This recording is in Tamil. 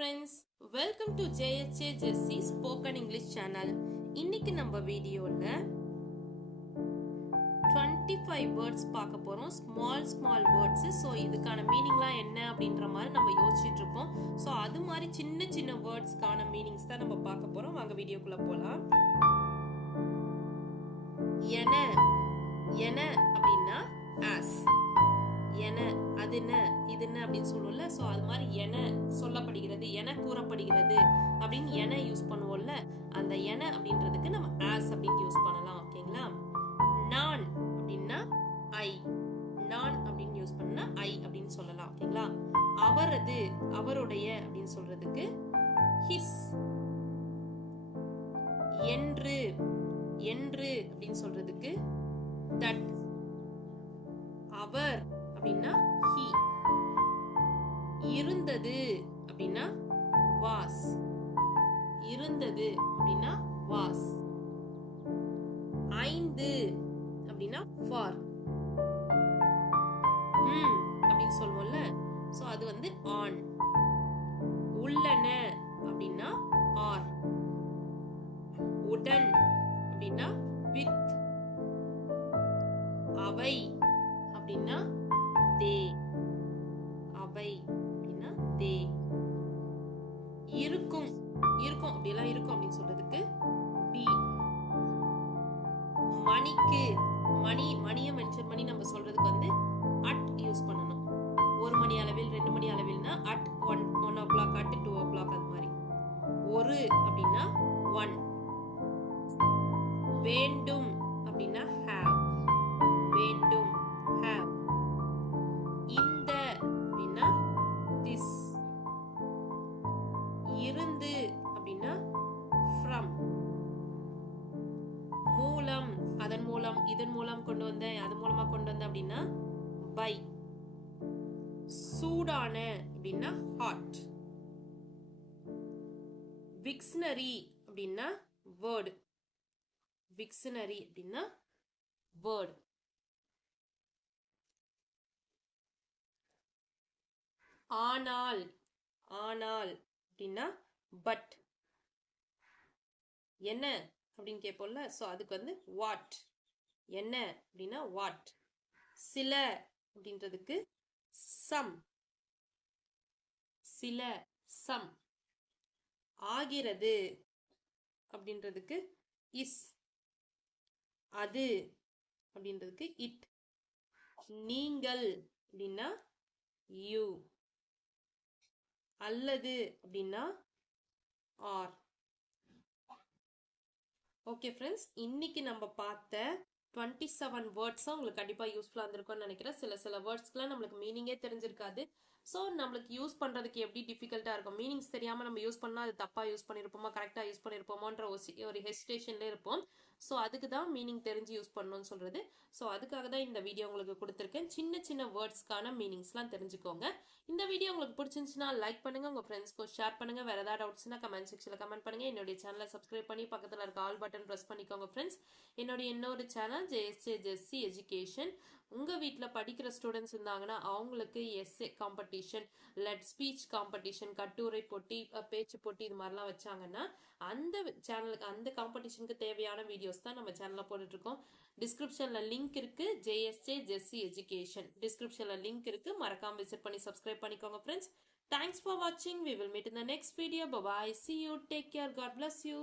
friends, welcome to JHA Jessie Spoken English channel. இன்னைக்கு நம்ம வீடியோல 25 words பார்க்க போறோம். small words. So இதுக்கான மீனிங்லாம் என்ன அப்படின்ற மாதிரி நம்ம யோசிச்சிட்டு இருப்போம். So அது மாதிரி சின்ன வேர்ட்ஸ்க்கான மீனிங்ஸ் தான் நம்ம பார்க்க போறோம். வாங்க வீடியோக்குள்ள போலாம். என அப்படின்னா as, என அது என்ன இது என்ன அப்படின்னு சொல்லுவோம்ல. சோ அது மாதிரி என சொல்லப்படுகிறது, என கூறப்படுகிறது அப்படின்னு என யூஸ் பண்ணுவோம்ல. அந்த என அப்படின்றதுக்கு நம்ம as அப்படின்னு யூஸ் பண்ணலாம். ஓகேங்களா? நான் அப்படின்னா ஐ, நான் அப்படின்னு யூஸ் பண்ணா ஐ அப்படின்னு சொல்லலாம். ஓகேங்களா? அவரது, அவருடைய அப்படின்னு சொல்றதுக்கு his. என்று, என்று அப்படின்னு சொல்றதுக்கு that. அவர் அப்படின்னா he. இருந்தது அப்படின்னா was. இருந்தது அப்படின்னா was. 5 அப்படின்னா for. அப்படின்னு சொல்லுவோம்ல. சோ அது வந்து on. உள்ளன அப்படின்னா are. உடன் அப்படின்னா with. அவை அப்படின்னா they. அவை அப்படின்னா they. இருக்கும், இருக்கும் அப்படிலாம் இருக்கும் அப்படின்னு சொல்றதுக்கு be. மணிக்கு, மணியை மென்ஷன் பண்ணி நம்ம சொல்றதுக்கு வந்து at யூஸ் பண்ணணும். 1 மணி அளவில், 2 மணி அளவில்னா at 1 o'clock, at 2 o'clock அது மாதிரி. ஒரு அப்படின்னா one. வேண்டும் அப்படின்னா have. வேண்டும் have. இந்த அப்படின்னா this. இருந்து அப்படின்னா from. மூலம், அதன் மூலம், இதன் மூலம் கொண்டு வந்த, அது மூலமா கொண்டு வந்த அப்படின்னா by. சூடான அப்படின்னா hot. விக்ஷனரி அப்படின்னா word. விக்ஷனரி அப்படின்னா word. ஆனால், ஆனால் அப்படின்னா but. என்ன அப்படின்னு கேட்போம்ல. சோ அதுக்கு வந்து what. என்ன அப்படின்னா what. சில அப்படின்றதுக்கு some. சில some. ஆகிறது அப்படின்றதுக்கு is. அது அப்படின்றதுக்கு it. நீங்கள் அப்படின்னா you. அல்லது அப்படின்னா are. ஓகே ஃப்ரெண்ட்ஸ், இன்னைக்கு நம்ம பார்த்த 27 வேர்ட்ஸ் உங்களுக்கு கண்டிப்பா யூஸ்ஃபுல்லா இருந்திருக்கும்னு நினைக்கிறேன். சில வேர்ட்ஸ்க்குலாம் நம்மளுக்கு மீனிங்கே தெரிஞ்சிருக்காது. ஸோ நம்மளுக்கு யூஸ் பண்றதுக்கு எப்படி டிஃபிகல்ட்டா இருக்கும், மீனிங்ஸ் தெரியாம நம்ம யூஸ் பண்ணா அது தப்பா யூஸ் பண்ணிருப்போமா கரெக்டா யூஸ் பண்ணிருப்போமோன்ற ஒரு ஹெசிடேஷன்ல இருப்போம். ஸோ அதுக்கு தான் மீனிங் தெரிஞ்சு யூஸ் பண்ணணும்னு சொல்றது. ஸோ அதுக்காக தான் இந்த வீடியோ உங்களுக்கு கொடுத்துருக்கேன். சின்ன வேர்ட்ஸ்க்கான மீனிங்ஸ்லாம் தெரிஞ்சுக்கோங்க. இந்த வீடியோ உங்களுக்கு பிடிச்சிருந்துச்சுன்னா லைக் பண்ணுங்க, உங்க ஃப்ரெண்ட்ஸ்க்கும் ஷேர் பண்ணுங்க. வேற ஏதாவது டவுட்ஸ்னா கமெண்ட் செக்ஷன்ல கமெண்ட் பண்ணுங்க. என்னுடைய சேனலை சப்ஸ்கிரைப் பண்ணி பக்கத்துல இருக்க ஆல் பட்டன் பிரஸ் பண்ணிக்கோங்க ஃப்ரெண்ட்ஸ். என்னுடைய இன்னொரு சேனல் JSJ Jessie எஜுகேஷன். உங்க வீட்ல படிக்கிற ஸ்டூடெண்ட்ஸ் இருந்தாங்கன்னா அவங்களுக்கு எஸ்ஏ காம்படிஷன், லெட் ஸ்பீச் காம்படிஷன், கட்டுரை போட்டி, பேச்சு போட்டி இது மாதிரிலாம் வச்சாங்கன்னா அந்த சேனலுக்கு, அந்த காம்படிஷனுக்கு தேவையான வீடியோஸ் தான் நம்ம சேனல்ல போட்டுட்டு இருக்கோம். டிஸ்கிரிப்ஷன்ல லிங்க் இருக்கு. JSJ Jessie எஜுகேஷன் டிஸ்கிரிப்ஷன்ல லிங்க் இருக்கு. மறக்காம விசிட் பண்ணி சப்ஸ்கிரைப் பண்ணிக்கோங்க friends. Thanks for watching. We will meet in the next video. Bye bye. See you. Take care. God bless you.